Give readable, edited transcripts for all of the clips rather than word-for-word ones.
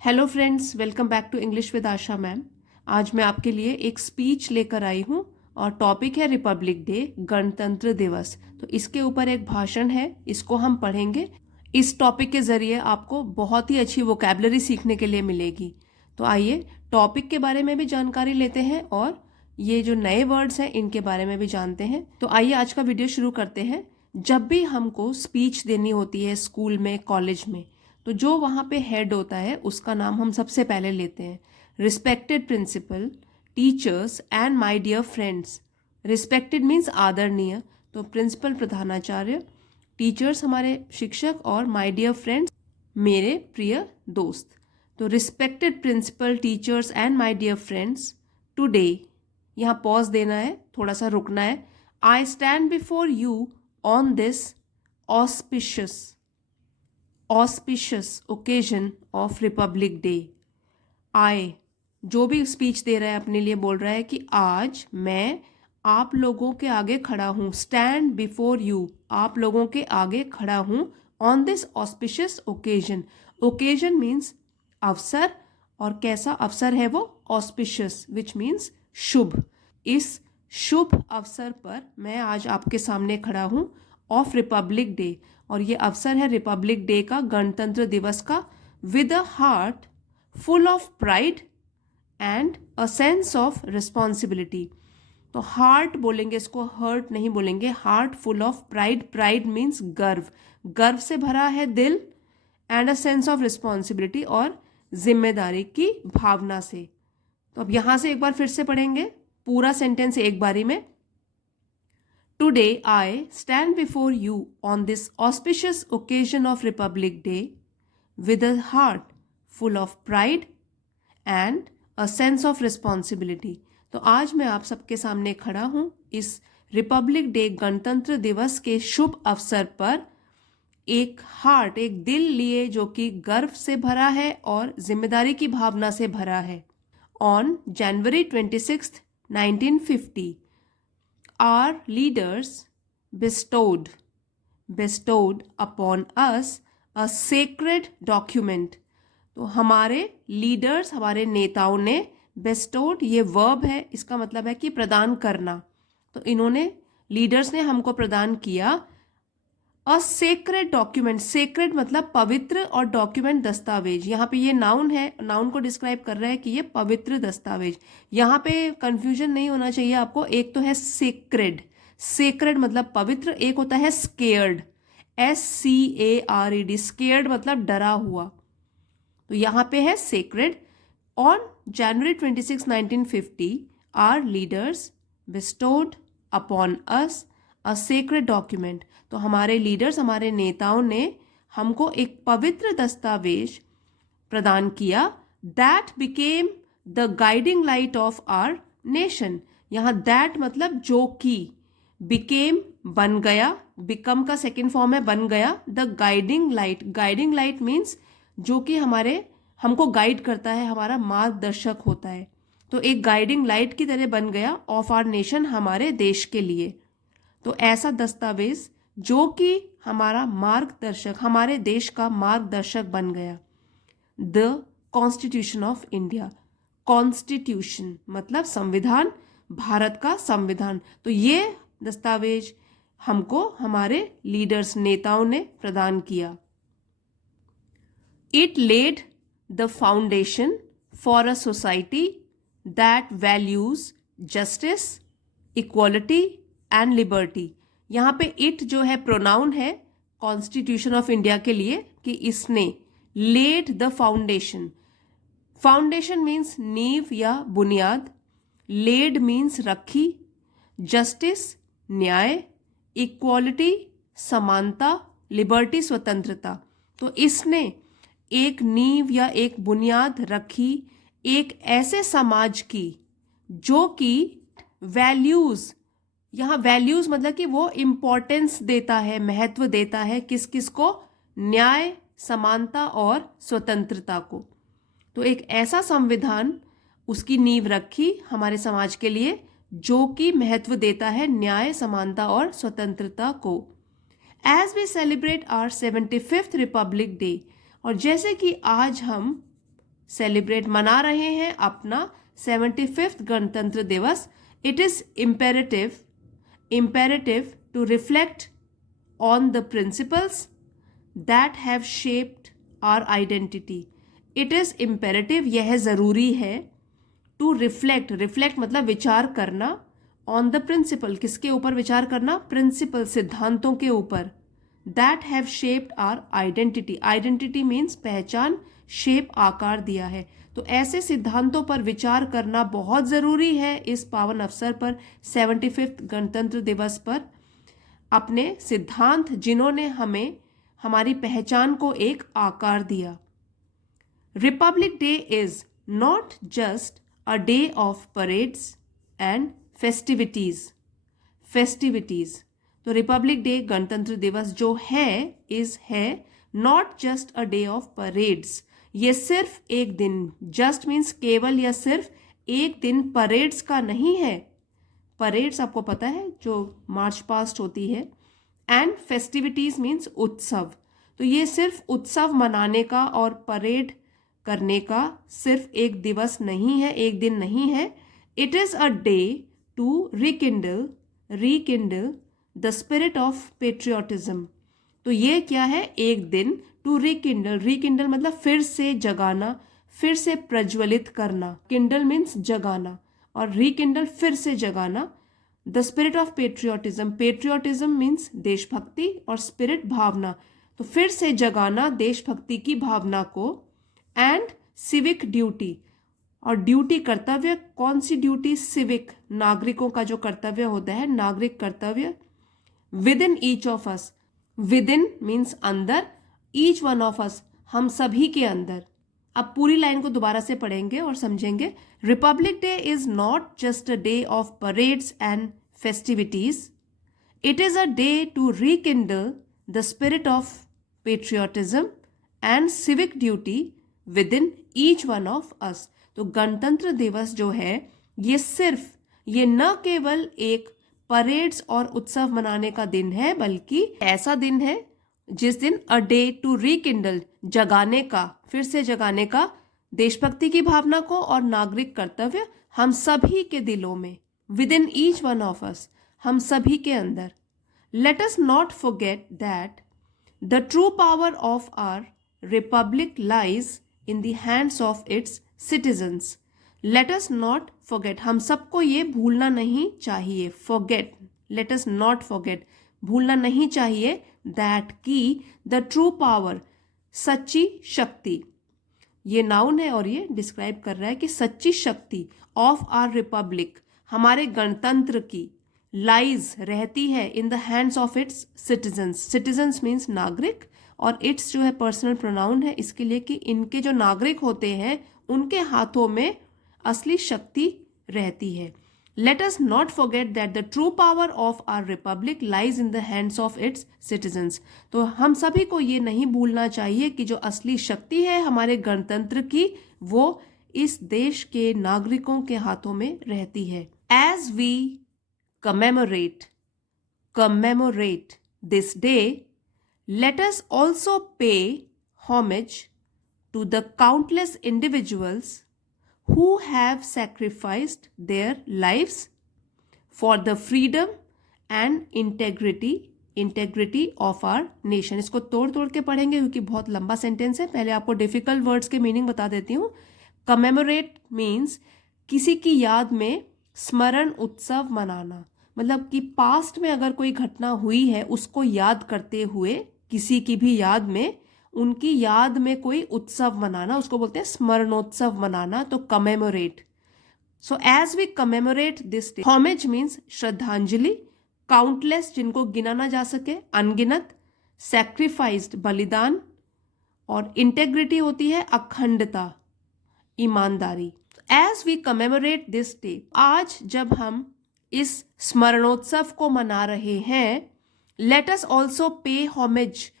Hello friends, welcome back to English with Asha ma'am. आज मैं आपके लिए एक स्पीच लेकर आई हूँ और टॉपिक है रिपब्लिक डे, गणतंत्र दिवस। तो इसके ऊपर एक भाषण है, इसको हम पढ़ेंगे। इस टॉपिक के ज़रिए आपको बहुत ही अच्छी वोकैबलरी सीखने के लिए मिलेगी। तो आइए टॉपिक के बारे में भी जानकारी लेते हैं और ये जो नए वर्ड्स हैं इनके बारे में भी जानते हैं। तो आइए आज का वीडियो शुरू करते हैं। जब भी हमको स्पीच देनी होती है स्कूल में, कॉलेज में, तो जो वहाँ पे हेड होता है उसका नाम हम सबसे पहले लेते हैं। Respected principal, teachers and my dear friends. Respected means आदरणीय, तो प्रिंसिपल प्रधानाचार्य, टीचर्स हमारे शिक्षक और माय डियर फ्रेंड्स मेरे प्रिय दोस्त। तो respected principal, teachers and my dear friends, today, यहाँ पॉज देना है, थोड़ा सा रुकना है। I stand before you on this auspicious occasion of Republic Day. आए, जो भी स्पीच दे रहा है अपने लिए बोल रहा है कि आज मैं आप लोगों के आगे खड़ा हूँ। स्टैंड बिफोर यू, आप लोगों के आगे खड़ा हूँ। On this auspicious occasion, occasion means अवसर, और कैसा अवसर है वो? ऑस्पिशियस, विच मीन्स शुभ। इस शुभ अवसर पर मैं आज आपके सामने खड़ा हूँ, ऑफ रिपब्लिक डे, और ये अवसर है रिपब्लिक डे का, गणतंत्र दिवस का। With a heart full of pride and a sense of responsibility. तो हार्ट बोलेंगे इसको, हर्ट नहीं बोलेंगे। Heart full of pride, pride means गर्व, गर्व से भरा है दिल। And a sense of responsibility, और जिम्मेदारी की भावना से। तो अब यहां से एक बार फिर से पढ़ेंगे पूरा सेंटेंस एक बारी में। Today I stand before you on this auspicious occasion of Republic Day with a heart full of pride and a sense of responsibility। तो आज मैं आप सबके सामने खड़ा हूँ इस रिपब्लिक डे, गणतंत्र दिवस के शुभ अवसर पर, एक हार्ट, एक दिल लिए जो कि गर्व से भरा है और जिम्मेदारी की भावना से भरा है। On January 26, 1950, our leaders bestowed upon us a sacred document। तो हमारे लीडर्स, हमारे नेताओं ने, bestowed ये वर्ब है, इसका मतलब है कि प्रदान करना। तो इन्होंने, लीडर्स ने हमको प्रदान किया अ सेक्रेड डॉक्यूमेंट। सेक्रेड मतलब पवित्र, और डॉक्यूमेंट दस्तावेज। यहाँ पे ये नाउन है, नाउन को डिस्क्राइब कर रहा है कि ये पवित्र दस्तावेज। यहाँ पे कंफ्यूजन नहीं होना चाहिए आपको। एक तो है सेक्रेड, सेक्रेड मतलब पवित्र, एक होता है स्केयर्ड, SCARED, स्केयर्ड मतलब डरा हुआ। तो यहाँ पे है sacred. On January 26, 1950, our leaders bestowed upon us a sacred document. तो हमारे लीडर्स, हमारे नेताओं ने हमको एक पवित्र दस्तावेज प्रदान किया। That became the guiding light of our nation. यहाँ दैट मतलब जो कि, बिकेम बन गया, बिकम का सेकेंड फॉर्म है बन गया। The guiding light, guiding light means जो कि हमको गाइड करता है, हमारा मार्गदर्शक होता है। तो एक गाइडिंग लाइट की तरह बन गया ऑफ आवर नेशन, हमारे देश के लिए। तो ऐसा दस्तावेज जो कि हमारा मार्गदर्शक, हमारे देश का मार्गदर्शक बन गया। The constitution of India, constitution मतलब संविधान, भारत का संविधान। तो ये दस्तावेज हमको हमारे लीडर्स, नेताओं ने प्रदान किया। It laid the foundation for a society that values justice, equality and liberty. यहाँ पे इट जो है प्रोनाउन है कॉन्स्टिट्यूशन ऑफ इंडिया के लिए, कि इसने laid the foundation. Foundation means नींव या बुनियाद, लेड मीन्स रखी, जस्टिस न्याय, इक्वालिटी समानता, लिबर्टी स्वतंत्रता। तो इसने एक नींव या एक बुनियाद रखी एक ऐसे समाज की जो कि वैल्यूज, यहाँ वैल्यूज मतलब कि वो इम्पोर्टेंस देता है, महत्व देता है किस किस को? न्याय, समानता और स्वतंत्रता को। तो एक ऐसा संविधान, उसकी नींव रखी हमारे समाज के लिए जो कि महत्व देता है न्याय, समानता और स्वतंत्रता को। As we celebrate our 75th Republic Day, और जैसे कि आज हम सेलिब्रेट मना रहे हैं अपना 75th गणतंत्र दिवस, it is imperative to reflect on the principles that have shaped our identity. It is imperative, यह ज़रूरी है, to reflect मतलब विचार करना, on the principle, किसके ऊपर विचार करना? प्रिंसिपल, सिद्धांतों के ऊपर, that have shaped our identity. Identity means पहचान, shape आकार दिया है. तो ऐसे सिद्धांतों पर विचार करना बहुत ज़रूरी है इस पावन अवसर पर, 75th गणतंत्र दिवस पर. अपने सिद्धांत जिन्होंने हमें हमारी पहचान को एक आकार दिया. Republic Day is not just a day of parades and festivities. तो रिपब्लिक डे, गणतंत्र दिवस जो है not just a day of parades. ये सिर्फ एक दिन, जस्ट मीन्स केवल या सिर्फ एक दिन परेड्स का नहीं है. परेड्स आपको पता है जो मार्च पास्ट होती है. एंड फेस्टिविटीज मीन्स उत्सव. तो ये सिर्फ उत्सव मनाने का और परेड करने का सिर्फ एक दिवस नहीं है, एक दिन नहीं है. It is a day to rekindle the spirit of patriotism. तो ये क्या है? एक दिन टू रिकिंडल मतलब फिर से जगाना, फिर से प्रज्वलित करना. किंडल मीन्स जगाना और रिकिंडल फिर से जगाना. The spirit of patriotism means देशभक्ति और स्पिरिट भावना. तो फिर से जगाना देशभक्ति की भावना को. एंड सिविक ड्यूटी, और ड्यूटी कर्तव्य. कौन सी ड्यूटी? सिविक, नागरिकों का जो कर्तव्य होता है, नागरिक कर्तव्य. With in each of us, with in means अंदर, ईच वन ऑफ अस हम सभी के अंदर. अब पूरी लाइन को दोबारा से पढ़ेंगे और समझेंगे. Republic Day is not just a day of parades and festivities. It is a day to rekindle the spirit of patriotism and civic duty within each one of us. तो गणतंत्र दिवस जो है ये न केवल एक परेड्स और उत्सव मनाने का दिन है, बल्कि ऐसा दिन है जिस दिन अ डे टू रिकिंडल, जगाने का, फिर से जगाने का देशभक्ति की भावना को और नागरिक कर्तव्य हम सभी के दिलों में. Within each one of us, हम सभी के अंदर. Let us not forget that the true power of our republic lies in the hands of its citizens. Let us not forget, हम सबको ये भूलना नहीं चाहिए. Forget, let us not forget, भूलना नहीं चाहिए. दैट की द ट्रू पावर, सच्ची शक्ति, ये नाउन है और ये डिस्क्राइब कर रहा है कि सच्ची शक्ति ऑफ आवर रिपब्लिक, हमारे गणतंत्र की, लाइज रहती है इन the hands of its citizens. Citizens means नागरिक, और इट्स जो है पर्सनल प्रोनाउन है इसके लिए कि इनके जो नागरिक होते हैं उनके हाथों में असली शक्ति रहती है. Let us not forget that the true power of our republic lies in the hands of its citizens. तो हम सभी को ये नहीं भूलना चाहिए कि जो असली शक्ति है हमारे गणतंत्र की, वो इस देश के नागरिकों के हाथों में रहती है. As we commemorate this day, let us also pay homage to the countless individuals who have sacrificed their lives for the freedom and integrity of our nation. इसको तोड़ के पढ़ेंगे क्योंकि बहुत लंबा सेंटेंस है. पहले आपको डिफिकल्ट वर्ड्स के मीनिंग बता देती हूँ. कमेमोरेट मीन्स किसी की याद में स्मरण उत्सव मनाना, मतलब कि पास्ट में अगर कोई घटना हुई है उसको याद करते हुए, किसी की भी याद में, उनकी याद में कोई उत्सव मनाना, उसको बोलते हैं स्मरणोत्सव मनाना. तो commemorate. So as we commemorate this day, homage means श्रद्धांजलि, काउंटलेस जिनको गिना ना जा सके, अनगिनत, सैक्रिफाइस्ड बलिदान, और इंटेग्रिटी होती है अखंडता, ईमानदारी. As we commemorate this day, आज जब हम इस स्मरणोत्सव को मना रहे हैं, let us also pay homage,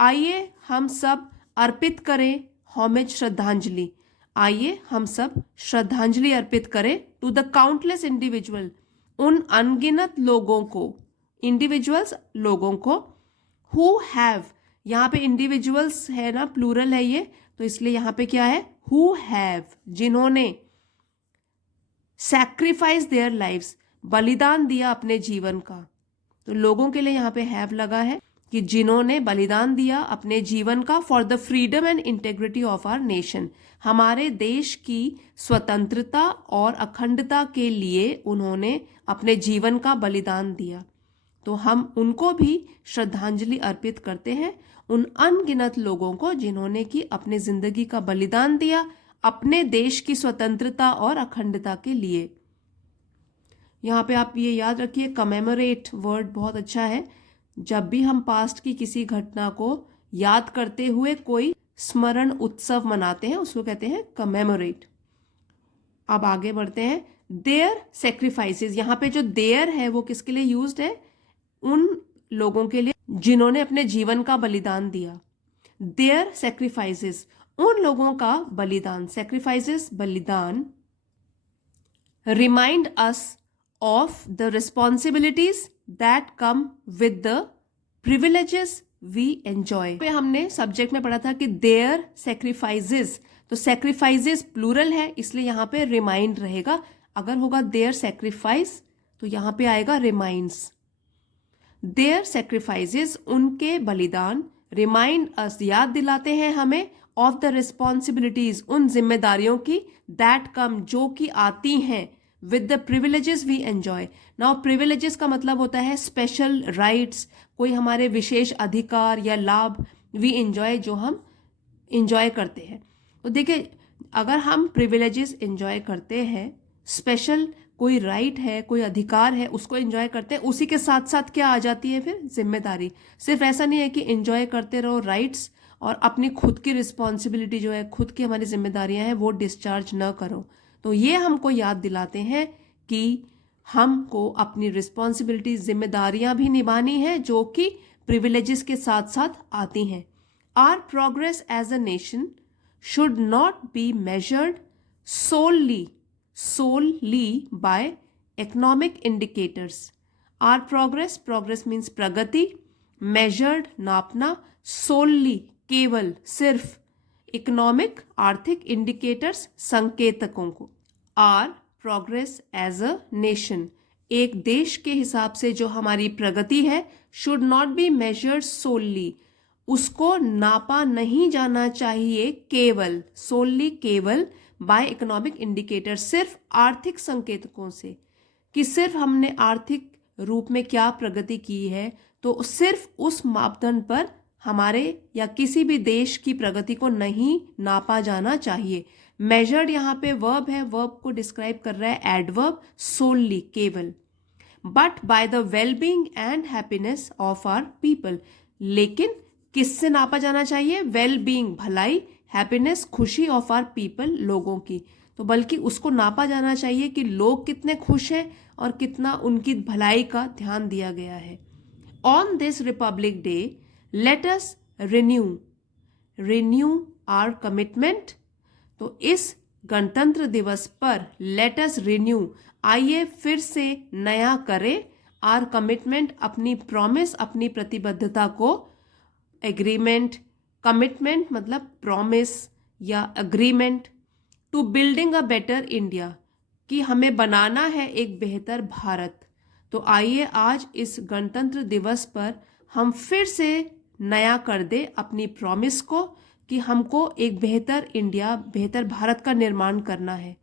आइए हम सब अर्पित करें होमेज, श्रद्धांजलि. आइए हम सब श्रद्धांजलि अर्पित करें टू द काउंटलेस इंडिविजुअल, उन अनगिनत लोगों को, इंडिविजुअल्स लोगों को, हु हैव, यहाँ पे इंडिविजुअल्स है ना, प्लूरल है ये, तो इसलिए यहाँ पे क्या है? हु हैव, जिन्होंने, सैक्रिफाइस देयर लाइव्स, बलिदान दिया अपने जीवन का। तो लोगों के लिए यहाँ पे हैव लगा है कि जिन्होंने बलिदान दिया अपने जीवन का for the freedom and integrity of our nation, हमारे देश की स्वतंत्रता और अखंडता के लिए उन्होंने अपने जीवन का बलिदान दिया। तो हम उनको भी श्रद्धांजलि अर्पित करते हैं, उन अनगिनत लोगों को जिन्होंने कि अपने जिंदगी का बलिदान दिया अपने देश की स्वतंत्रता और अखंडता के लिए। यहाँ पे आप ये याद रखिए, कमेमोरेट वर्ड बहुत अच्छा है। जब भी हम पास्ट की किसी घटना को याद करते हुए कोई स्मरण उत्सव मनाते हैं उसको कहते हैं कमेमोरेट। अब आगे बढ़ते हैं। देयर सेक्रीफाइसेस, यहाँ पे जो देयर है वो किसके लिए यूज्ड है? उन लोगों के लिए जिन्होंने अपने जीवन का बलिदान दिया। देयर सेक्रीफाइसेस, उन लोगों का बलिदान, सेक्रीफाइसेस बलिदान, remind us of the responsibilities that come with the privileges we enjoy। पे हमने सब्जेक्ट में पढ़ा था कि their sacrifices, तो sacrifices प्लूरल है इसलिए यहाँ पे remind रहेगा। अगर होगा their sacrifice तो यहाँ पे आएगा reminds। their sacrifices, उनके बलिदान, remind us, याद दिलाते हैं हमें, of the responsibilities, उन जिम्मेदारियों की, that come, जो कि आती हैं, with the privileges we enjoy। now privileges का मतलब होता है special rights, कोई हमारे विशेष अधिकार या लाभ, we enjoy, जो हम enjoy करते हैं। तो देखिए, अगर हम privileges enjoy करते हैं, special कोई right है, कोई अधिकार है, उसको enjoy करते हैं, उसी के साथ साथ क्या आ जाती है फिर? जिम्मेदारी। सिर्फ ऐसा नहीं है कि enjoy करते रहो rights और अपनी खुद की रिस्पॉन्सिबिलिटी जो है, खुद की हमारी जिम्मेदारियां हैं वो डिस्चार्ज न करो। तो ये हमको याद दिलाते हैं कि हमको अपनी रिस्पॉन्सिबिलिटी, जिम्मेदारियां भी निभानी है जो कि प्रिविलेजेस के साथ साथ आती हैं। Our progress as a nation should not be measured solely by economic indicators। Our progress means प्रगति, मेजर्ड नापना, solely केवल, सिर्फ, इकोनॉमिक आर्थिक, इंडिकेटर्स संकेतकों को। Our progress as a nation, एक देश के हिसाब से जो हमारी प्रगति है, should not be measured solely, उसको नापा नहीं जाना चाहिए केवल, सोली केवल, बाय इकोनॉमिक इंडिकेटर, सिर्फ आर्थिक संकेतकों से, कि सिर्फ हमने आर्थिक रूप में क्या प्रगति की है, तो सिर्फ उस मापदंड पर हमारे या किसी भी देश की प्रगति को नहीं नापा जाना चाहिए। मेजर्ड यहाँ पे वर्ब है, वर्ब को डिस्क्राइब कर रहा है एडवर्ब, सोली केवल। But by the wellbeing and happiness of our people, लेकिन किससे नापा जाना चाहिए? वेलबींग भलाई, हैप्पीनेस खुशी ऑफ आवर पीपल लोगों की, तो बल्कि उसको नापा जाना चाहिए कि लोग कितने खुश हैं और कितना उनकी भलाई का ध्यान दिया गया है। On this Republic Day let us renew our commitment, तो इस गणतंत्र दिवस पर लेट अस रिन्यू, आइए फिर से नया करें, आवर कमिटमेंट, अपनी प्रॉमिस, अपनी प्रतिबद्धता को, एग्रीमेंट, कमिटमेंट मतलब प्रॉमिस या agreement, to building a better India, कि हमें बनाना है एक बेहतर भारत। तो आइए आज इस गणतंत्र दिवस पर हम फिर से नया कर दे अपनी प्रॉमिस को कि हमको एक बेहतर इंडिया, बेहतर भारत का निर्माण करना है।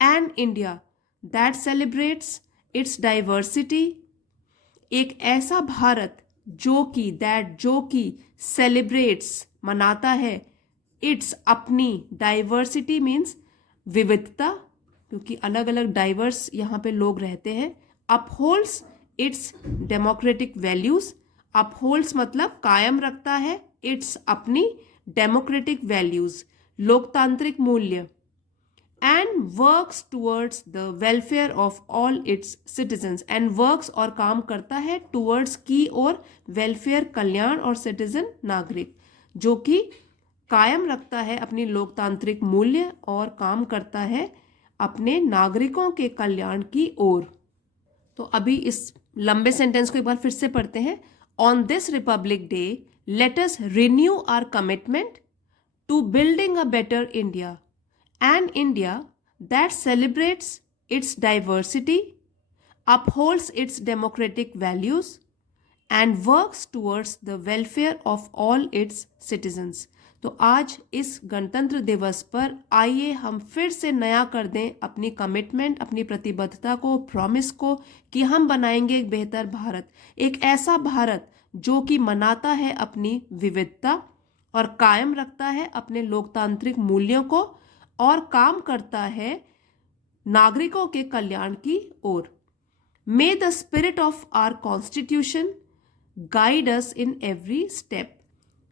An India that celebrates its diversity, एक ऐसा भारत जो कि, दैट जो कि, सेलिब्रेट्स मनाता है, इट्स अपनी, डाइवर्सिटी मीन्स विविधता, क्योंकि अलग अलग डाइवर्स यहाँ पे लोग रहते हैं, upholds it's democratic values, upholds मतलब कायम रखता है, इट्स अपनी डेमोक्रेटिक वैल्यूज, लोकतांत्रिक मूल्य, and works towards the welfare of all it's citizens, and works और काम करता है, टूवर्ड्स की और, वेलफेयर कल्याण और, सिटीजन नागरिक, जो कि कायम रखता है अपनी लोकतांत्रिक मूल्य और काम करता है अपने नागरिकों के कल्याण की ओर। तो अभी इस लंबे सेंटेंस को एक बार फिर से पढ़ते हैं। On this Republic Day let us renew our commitment to building a better India, An India that celebrates its diversity, upholds its democratic values, and works towards the welfare of all its citizens. तो आज इस गणतंत्र दिवस पर आइए हम फिर से नया कर दें अपनी कमिटमेंट, अपनी प्रतिबद्धता को, प्रॉमिस को, कि हम बनाएंगे एक बेहतर भारत, एक ऐसा भारत जो कि मनाता है अपनी विविधता और कायम रखता है अपने लोकतांत्रिक मूल्यों को और काम करता है नागरिकों के कल्याण की ओर। May the spirit of our constitution guide us in every step.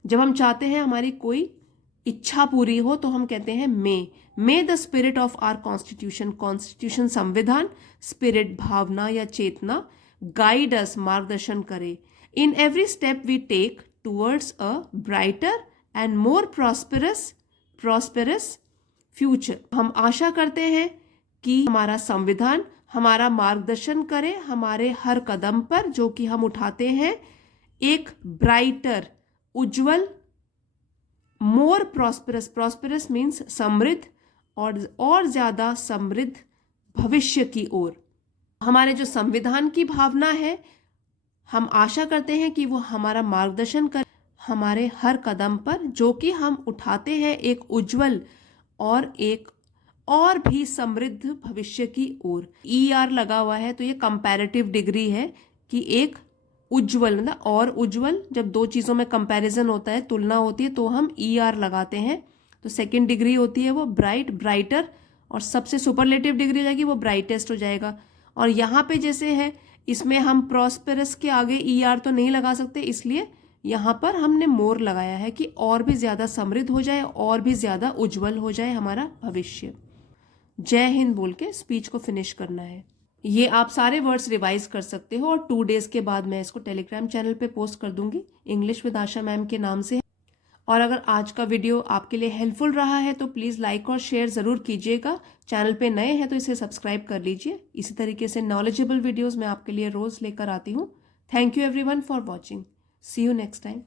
जब हम चाहते हैं हमारी कोई इच्छा पूरी हो तो हम कहते हैं may the spirit of our constitution संविधान, स्पिरिट भावना या चेतना, गाइड अस मार्गदर्शन करे, in every step we take towards a brighter and more prosperous future. हम आशा करते हैं कि हमारा संविधान हमारा मार्गदर्शन करे हमारे हर कदम पर जो कि हम उठाते हैं एक ब्राइटर, उज्जवल, मोर प्रॉस्पेरस मीन्स समृद्ध और ज्यादा समृद्ध भविष्य की ओर। हमारे जो संविधान की भावना है, हम आशा करते हैं कि वो हमारा मार्गदर्शन करे हमारे हर कदम पर जो कि हम उठाते हैं एक उज्जवल और एक और भी समृद्ध भविष्य की ओर। ER लगा हुआ है तो ये कंपैरेटिव डिग्री है कि एक उज्जवल मतलब और उज्जवल, जब दो चीज़ों में कंपैरिजन होता है, तुलना होती है, तो हम ER लगाते हैं। तो सेकंड डिग्री होती है वो ब्राइटर, और सबसे सुपरलेटिव डिग्री हो जाएगी वो ब्राइटेस्ट हो जाएगा। और यहाँ पे जैसे है इसमें हम प्रॉस्पेरस के आगे ER तो नहीं लगा सकते, इसलिए यहाँ पर हमने मोर लगाया है कि और भी ज़्यादा समृद्ध हो जाए, और भी ज़्यादा उज्जवल हो जाए हमारा भविष्य। जय हिंद बोल के स्पीच को फिनिश करना है। ये आप सारे वर्ड्स रिवाइज कर सकते हो और 2 डेज के बाद मैं इसको टेलीग्राम चैनल पे पोस्ट कर दूंगी, इंग्लिश विद आशा मैम के नाम से। और अगर आज का वीडियो आपके लिए हेल्पफुल रहा है तो प्लीज़ लाइक और शेयर ज़रूर कीजिएगा। चैनल पे नए हैं तो इसे सब्सक्राइब कर लीजिए। इसी तरीके से नॉलेजेबल वीडियोज़ मैं आपके लिए रोज़ लेकर आती हूँ। Thank you everyone for watching. See you next time.